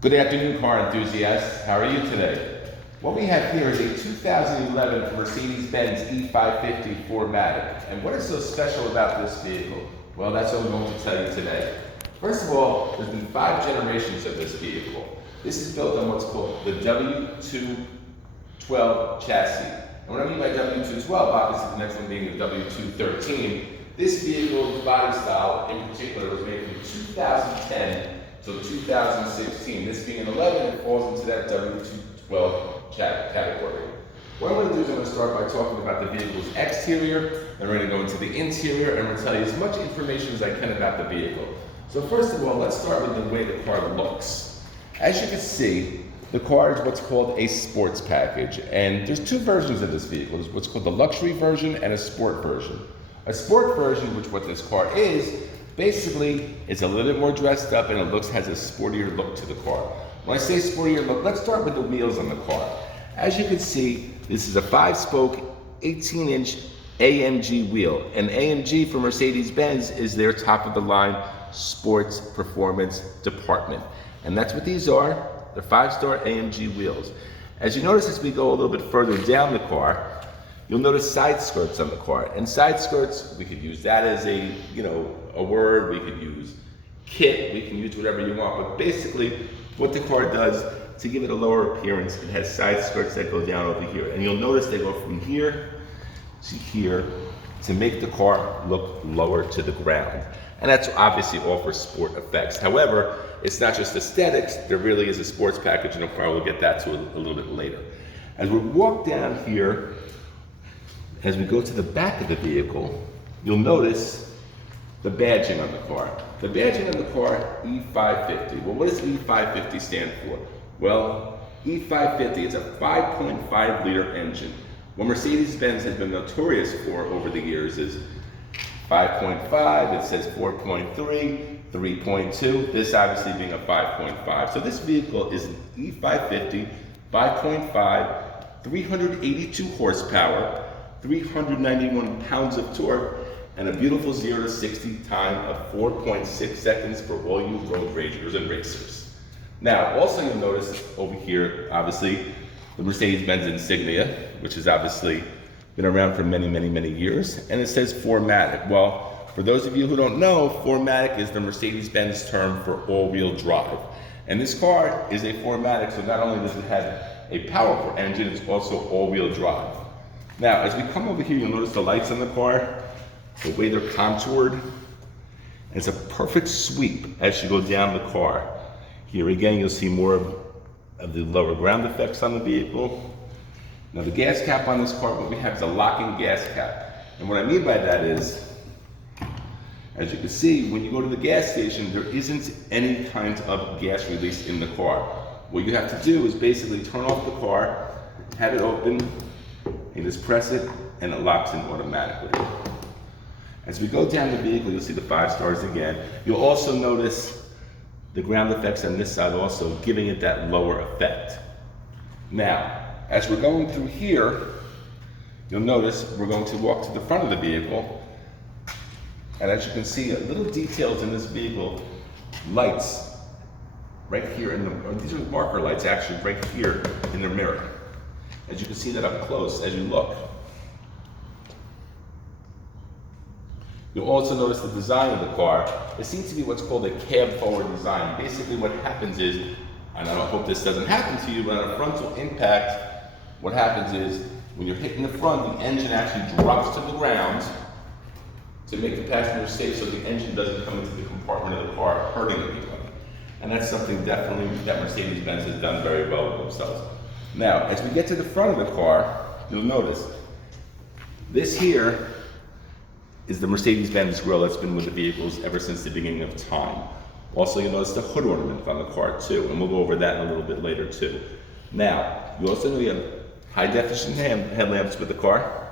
Good afternoon, car enthusiasts. How are you today? What we have here is a 2011 Mercedes-Benz E550 4matic. And what is so special about this vehicle? Well, that's what I'm going to tell you today. First of all, there's been 5 generations of this vehicle. This is built on what's called the w212 chassis. And what I mean by w212, obviously the next one being the w213. This vehicle's body style in particular was made from 2010 to 2016. This being an 11, it falls into that w212 category. What I'm going to do is I'm going to start by talking about the vehicle's exterior, then we're going to go into the interior, and I'm going to tell you as much information as I can about the vehicle. So first of all, let's start with the way the car looks. As you can see, the car is what's called a sports package, and there's 2 versions of this vehicle. There's what's called the luxury version and a sport version. A sport version, which what this car is, basically it's a little bit more dressed up and it has a sportier look to the car. When I say sportier look, let's start with the wheels on the car. As you can see, this is a 5-spoke, 18-inch AMG wheel. And AMG for Mercedes-Benz is their top-of-the-line sports performance department. And that's what these are. They're 5-star AMG wheels. As you notice as we go a little bit further down the car, you'll notice side skirts on the car. And side skirts, we could use that as a word. We could use kit. We can use whatever you want. But basically, what the car does to give it a lower appearance, it has side skirts that go down over here. And you'll notice they go from here to here to make the car look lower to the ground. And that's obviously all for sport effects. However, it's not just aesthetics. There really is a sports package in the car. We'll get that to a little bit later. As we walk down here, as we go to the back of the vehicle, you'll notice the badging on the car. The badging on the car, E550. Well, what does E550 stand for? Well, E550 is a 5.5 liter engine. What Mercedes-Benz has been notorious for over the years is 5.5, it says 4.3, 3.2, this obviously being a 5.5. So this vehicle is an E550, 5.5, 382 horsepower, 391 pounds of torque, and a beautiful 0 to 60 time of 4.6 seconds for all you road ragers and racers. Now, also you'll notice over here, obviously, the Mercedes-Benz insignia, which has obviously been around for many, many, many years, and it says 4matic. Well, for those of you who don't know, 4matic is the Mercedes-Benz term for all-wheel drive. And this car is a 4matic, so not only does it have a powerful engine, it's also all-wheel drive. Now, as we come over here, you'll notice the lights on the car, the way they're contoured. And it's a perfect sweep as you go down the car. Here again, you'll see more of the lower ground effects on the vehicle. Now, the gas cap on this car, what we have is a locking gas cap. And what I mean by that is, as you can see, when you go to the gas station, there isn't any kind of gas release in the car. What you have to do is basically turn off the car, have it open, and just press it, and it locks in automatically. As we go down the vehicle, you'll see the 5 stars again. You'll also notice the ground effects on this side also, giving it that lower effect. Now, as we're going through here, you'll notice we're going to walk to the front of the vehicle. And as you can see, little details in this vehicle, lights right here these are marker lights actually right here in the mirror. As you can see that up close as you look. You'll also notice the design of the car. It seems to be what's called a cab forward design. Basically what happens is, and I hope this doesn't happen to you, but on a frontal impact, what happens is when you're hitting the front, the engine actually drops to the ground to make the passenger safe so the engine doesn't come into the compartment of the car, hurting anybody. And that's something definitely that Mercedes-Benz has done very well with themselves. Now, as we get to the front of the car, you'll notice this here is the Mercedes-Benz grille that's been with the vehicles ever since the beginning of time. Also, you'll notice the hood ornament on the car too, and we'll go over that in a little bit later too. Now, you also know you have high definition headlamps with the car.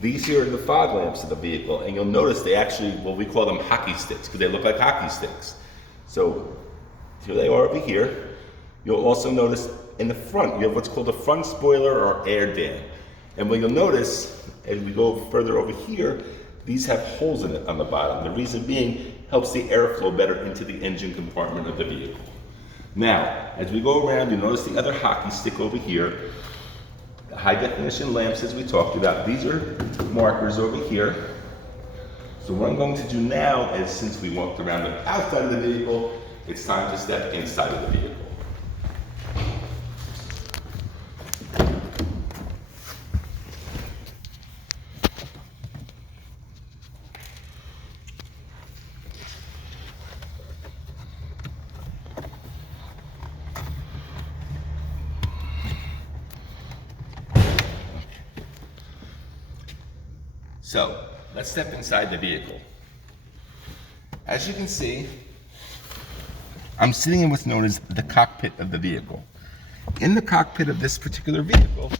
These here are the fog lamps of the vehicle, and you'll notice they actually, well, we call them hockey sticks because they look like hockey sticks. So here they are over here. You'll also notice in the front, you have what's called a front spoiler or air dam. And what you'll notice, as we go further over here, these have holes in it on the bottom. The reason being, helps the airflow better into the engine compartment of the vehicle. Now, as we go around, you notice the other hockey stick over here. The high definition lamps, as we talked about, these are markers over here. So what I'm going to do now is, since we walked around the outside of the vehicle, it's time to step inside of the vehicle. So, let's step inside the vehicle. As you can see, I'm sitting in what's known as the cockpit of the vehicle. In the cockpit of this particular vehicle,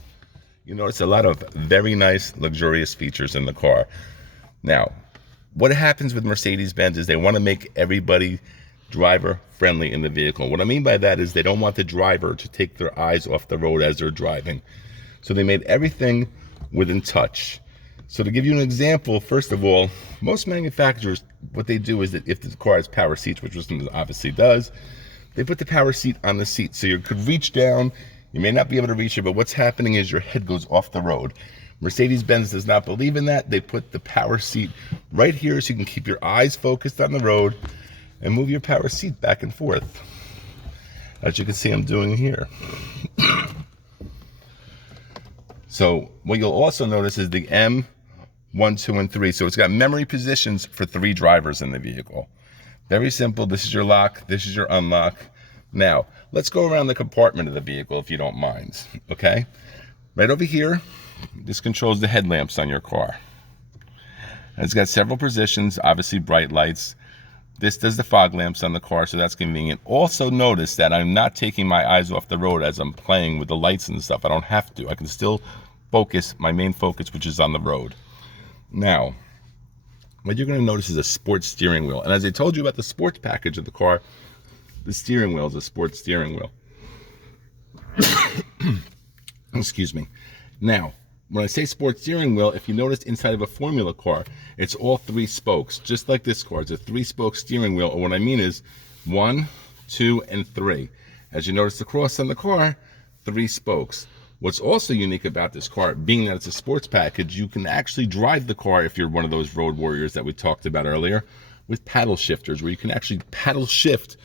you notice a lot of very nice, luxurious features in the car. Now, what happens with Mercedes-Benz is they want to make everybody driver friendly in the vehicle. What I mean by that is they don't want the driver to take their eyes off the road as they're driving. So they made everything within touch. So to give you an example, first of all, most manufacturers, what they do is that if the car has power seats, which this one obviously does, they put the power seat on the seat. So you could reach down, you may not be able to reach it, but what's happening is your head goes off the road. Mercedes-Benz does not believe in that. They put the power seat right here so you can keep your eyes focused on the road and move your power seat back and forth. As you can see I'm doing here. So what you'll also notice is the M1, 2, and 3. So it's got memory positions for 3 drivers in the vehicle. Very simple. This is your lock. This is your unlock. Now, let's go around the compartment of the vehicle if you don't mind. Okay? Right over here, this controls the headlamps on your car. And it's got several positions, obviously bright lights. This does the fog lamps on the car, so that's convenient. Also notice that I'm not taking my eyes off the road as I'm playing with the lights and stuff. I don't have to. I can still focus, my main focus, which is on the road. Now, what you're going to notice is a sports steering wheel. And as I told you about the sports package of the car, the steering wheel is a sports steering wheel. Excuse me. Now, when I say sports steering wheel, if you notice inside of a Formula car, it's all 3 spokes, just like this car. It's a 3-spoke steering wheel, or what I mean is 1, 2, and 3. As you notice the cross on the car, 3 spokes. What's also unique about this car, being that it's a sports package, you can actually drive the car, if you're one of those road warriors that we talked about earlier, with paddle shifters, where you can actually paddle shift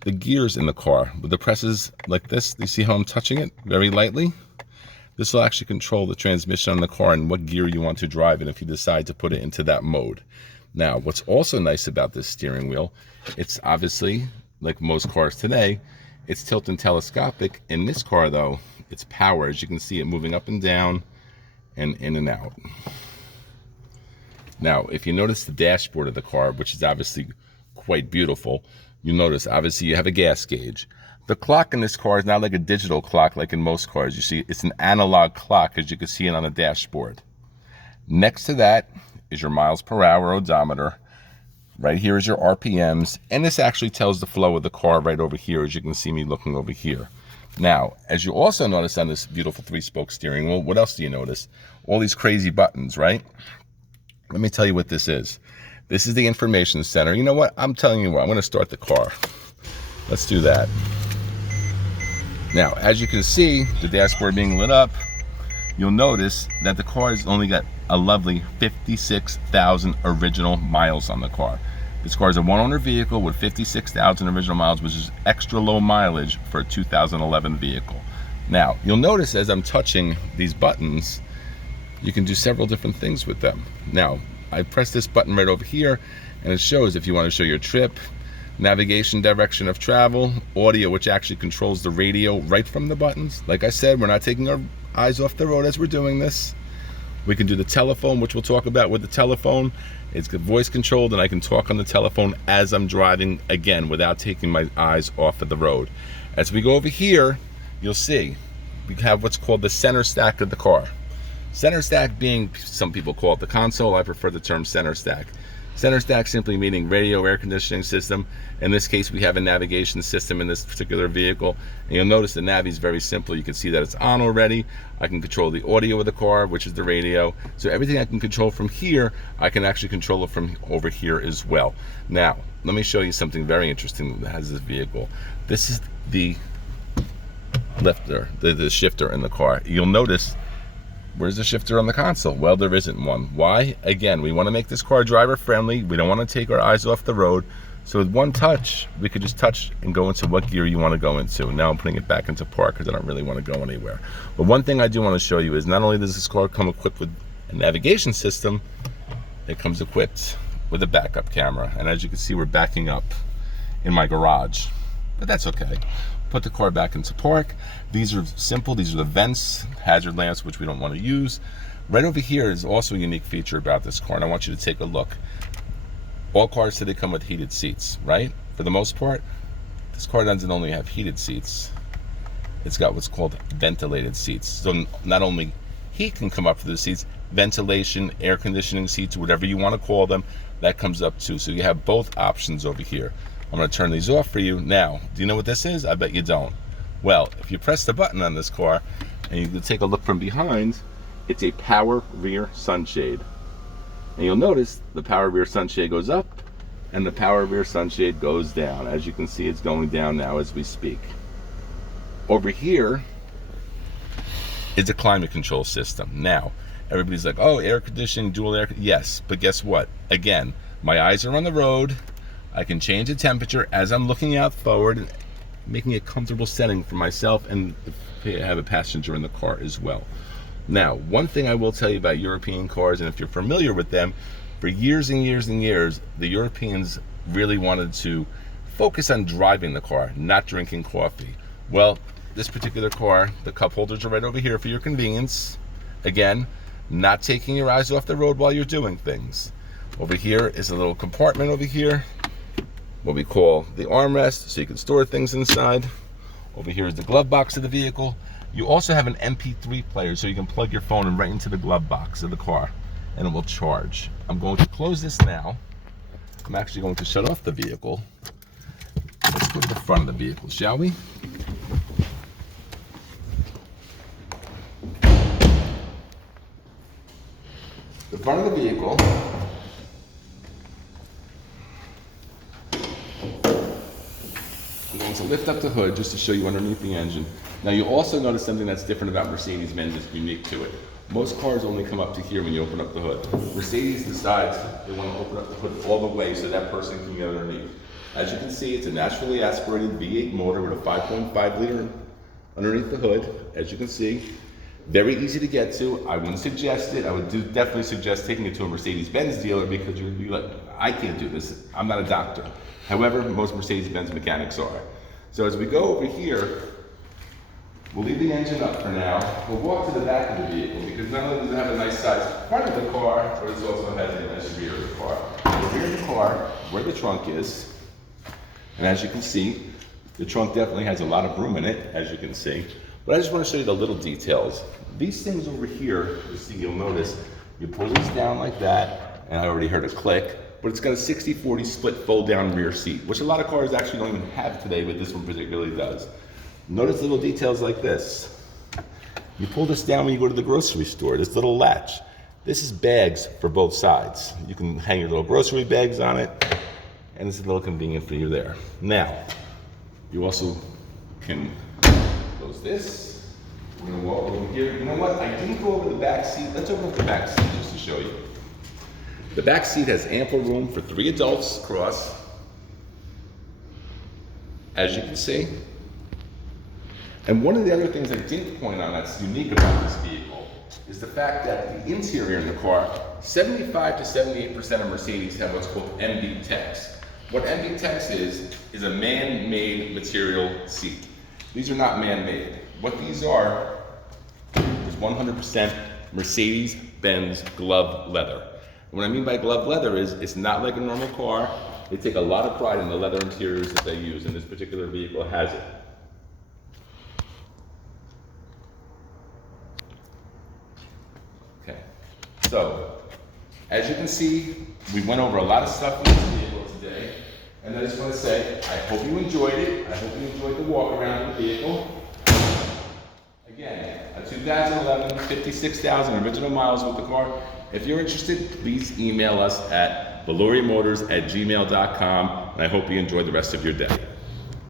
the gears in the car. With the presses like this, you see how I'm touching it very lightly? This will actually control the transmission on the car and what gear you want to drive in if you decide to put it into that mode. Now, what's also nice about this steering wheel, it's obviously, like most cars today, it's tilt and telescopic. In this car, though, it's power. As you can see it moving up and down and in and out. Now, if you notice the dashboard of the car, which is obviously quite beautiful, you'll notice, obviously, you have a gas gauge. The clock in this car is not like a digital clock like in most cars. You see, it's an analog clock, as you can see it on the dashboard. Next to that is your miles per hour odometer. Right here is your RPMs, and this actually tells the flow of the car right over here, as you can see me looking over here. Now, as you also notice on this beautiful 3-spoke steering wheel, what else do you notice? All these crazy buttons, right? Let me tell you what this is. This is the information center. You know what? I'm telling you what, I'm going to start the car. Let's do that. Now, as you can see, the dashboard being lit up, you'll notice that the car has only got a lovely 56,000 original miles on the car. This car is a one-owner vehicle with 56,000 original miles, which is extra low mileage for a 2011 vehicle. Now, you'll notice as I'm touching these buttons, you can do several different things with them. Now, I press this button right over here, and it shows if you want to show your trip, navigation, direction of travel, audio, which actually controls the radio right from the buttons. Like I said, we're not taking our eyes off the road as we're doing this. We can do the telephone, which we'll talk about with the telephone. It's voice controlled, and I can talk on the telephone as I'm driving, again, without taking my eyes off of the road. As we go over here, you'll see we have what's called the center stack of the car. Center stack being, some people call it the console. I prefer the term center stack. Center stack simply meaning radio air conditioning system. In this case, we have a navigation system in this particular vehicle. And you'll notice the nav is very simple. You can see that it's on already. I can control the audio of the car, which is the radio. So everything I can control from here, I can actually control it from over here as well. Now, let me show you something very interesting that has this vehicle. This is the lifter, the shifter in the car. You'll notice, where's the shifter on the console? Well, there isn't one. Why? Again, we want to make this car driver friendly. We don't want to take our eyes off the road. So with one touch, we could just touch and go into what gear you want to go into. Now I'm putting it back into park because I don't really want to go anywhere. But one thing I do want to show you is not only does this car come equipped with a navigation system, it comes equipped with a backup camera. And as you can see, we're backing up in my garage, but that's okay. Put the car back into park. These are simple. These are the vents, hazard lamps, which we don't want to use. Right over here is also a unique feature about this car, and I want you to take a look. All cars today come with heated seats, right? For the most part, this car doesn't only have heated seats, it's got what's called ventilated seats. So not only heat can come up to the seats, ventilation, air conditioning seats, whatever you want to call them, that comes up too. So you have both options over here. I'm going to turn these off for you. Now, do you know what this is? I bet you don't. Well, if you press the button on this car and you take a look from behind, it's a power rear sunshade. And you'll notice the power rear sunshade goes up and the power rear sunshade goes down. As you can see, it's going down now as we speak. Over here is a climate control system. Now, everybody's like, oh, air conditioning, dual air. Yes, but guess what? Again, my eyes are on the road. I can change the temperature as I'm looking out forward, making a comfortable setting for myself and if I have a passenger in the car as well. Now, one thing I will tell you about European cars, and if you're familiar with them, for years and years and years, the Europeans really wanted to focus on driving the car, not drinking coffee. Well, this particular car, the cup holders are right over here for your convenience. Again, not taking your eyes off the road while you're doing things. Over here is a little compartment over here, what we call the armrest, so you can store things inside. Over here is the glove box of the vehicle. You also have an MP3 player, so you can plug your phone right into the glove box of the car, and it will charge. I'm going to close this now. I'm actually going to shut off the vehicle. Let's go to the front of the vehicle, shall we? The front of the vehicle I'm going to lift up the hood just to show you underneath the engine. Now you'll also notice something that's different about Mercedes-Benz that's unique to it. Most cars only come up to here when you open up the hood. Mercedes decides they want to open up the hood all the way so that person can get underneath. As you can see, it's a naturally aspirated V8 motor with a 5.5 liter underneath the hood. As you can see, very easy to get to. I wouldn't suggest it. I would definitely suggest taking it to a Mercedes-Benz dealer because you'd be like, I can't do this. I'm not a doctor. However, most Mercedes-Benz mechanics are. So as we go over here, we'll leave the engine up for now. We'll walk to the back of the vehicle because not only does it have a nice size front of the car, but it also has a nice rear of the car. The rear of the car, where the trunk is, and as you can see, the trunk definitely has a lot of room in it, as you can see. But I just want to show you the little details. These things over here, you'll notice, you pull these down like that, and I already heard a click, but it's got a 60-40 split fold-down rear seat, which a lot of cars actually don't even have today, but this one particularly does. Notice little details like this. You pull this down when you go to the grocery store, this little latch. This is bags for both sides. You can hang your little grocery bags on it, and it's a little convenient for you there. Now, you also can close this. We're gonna walk over here. You know what? I didn't go over the back seat. Let's open up the back seat just to show you. The back seat has ample room for 3 adults across, as you can see. And one of the other things I didn't point on that's unique about this vehicle is the fact that the interior in the car, 75 to 78% of Mercedes have what's called MB Tex. What MB Tex is a man-made material seat. These are not man-made. What these are is 100% Mercedes-Benz glove leather. And what I mean by glove leather is it's not like a normal car. They take a lot of pride in the leather interiors that they use, and this particular vehicle has it. Okay, so as you can see, We went over a lot of stuff with this vehicle today, and I just want to say, I hope you enjoyed it. I hope you enjoyed the walk around the vehicle. Again, a 2011, 56,000 original miles with the car. If you're interested, please email us at valoriamotors@gmail.com, and I hope you enjoy the rest of your day.